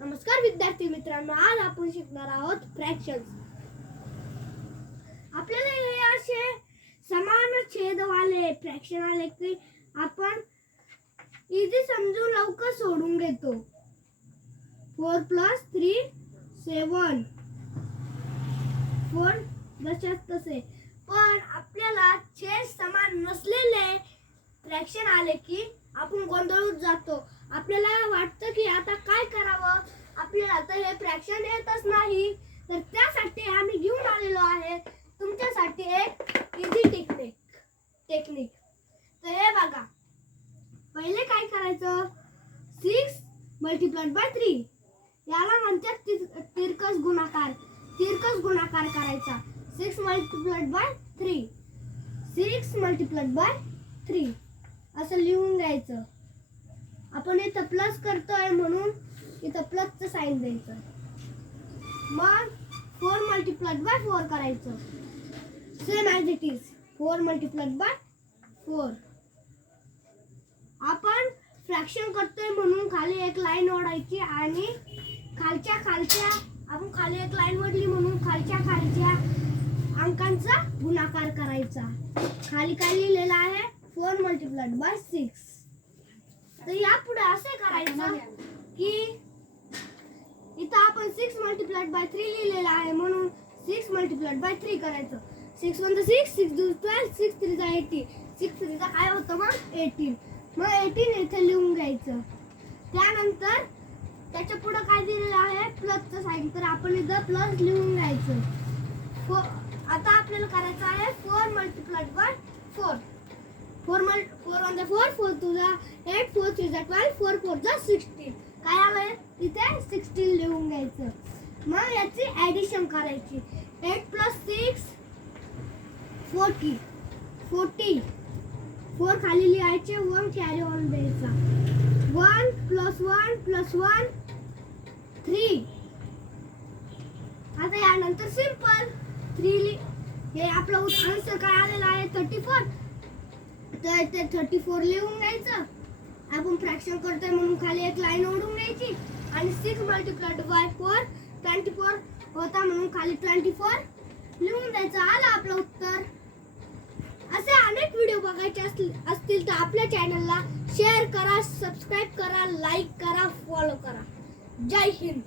नमस्कार विद्यार्थी मित्रांनो, आज आपण शिकणार आहोत फ्रॅक्शन्स। आपल्याला हे असे समान छेदवाले फ्रॅक्शन आले की आपण इझी समजून लवकर सोडून घेतो। 4 + 3 7 4 जशाच तसे। पण आपल्याला छेद समान नसलेले फ्रॅक्शन आले की आपण गोंधळून जातो। आपल्याला वाटतं की आता काय करावं, आपल्याला तर हे फ्रॅक्शन येतच नाही। तर त्यासाठी आम्ही घेऊन आलेलो आहे तुमच्यासाठी एक इझी टेक्निक। तर हे बघा, पहिले काय करायचं, 6 × 3 याला म्हणतात तिरकस गुणाकार करायचा। 6 × 3 6 × 3 असं लिहून द्यायचं। आपण इथं प्लस करतोय म्हणून इथं प्लसचं साइन द्यायचं। मग 4 × 4 करायचं, सेम ॲज इट इज 4 × 4। आपण फ्रॅक्शन करतोय म्हणून खाली एक लाईन ओढायची आणि खालच्या आपण खाली एक लाईन ओढली म्हणून खालच्या अंकांचा गुणाकार करायचा। खाली काय लिहिलेलं आहे, 4 × 6। तर यापुढे असे करायचं की इथं आपण 6 × 3 लिहिलेलं आहे म्हणून 6 × 3 करायचं। 6 × 1 6 6 2 12 6 3 18 6 3 काय होतं मग 18। मग 18 इथे लिहून घ्यायचं। त्यानंतर त्याच्या पुढे काय दिलेलं आहे, प्लसचं साइन, तर आपण इथं प्लस लिहून घ्यायचं। आता आपल्याला करायचं आहे 4 × 4 4 1 4 4 2 8 4 3 12 4 4 16 काय आलंय इथे 16 लिहून घ्यायचं। मग याची ऍडिशन करायची। 8 + 6 40 4 खाली लिहायचे, 1 कॅरी ऑन द्यायचा। 1 + 1 + 1 3। आता यानंतर सिंपल 3 हे आपलं आन्सर काय आलेलं आहे 34। तर ते 34 लिहून घ्यायचं। आपण फ्रॅक्शन करतोय म्हणून खाली एक लाईन ओढून घ्यायची आणि 6 × 4 24 होता म्हणून खाली 24 लिहून द्यायचं। आलं आपलं उत्तर। असे अनेक व्हिडिओ बघायचे असतील तर आपल्या चॅनलला शेअर करा, सबस्क्राईब करा, लाईक करा, फॉलो करा। जय हिंद।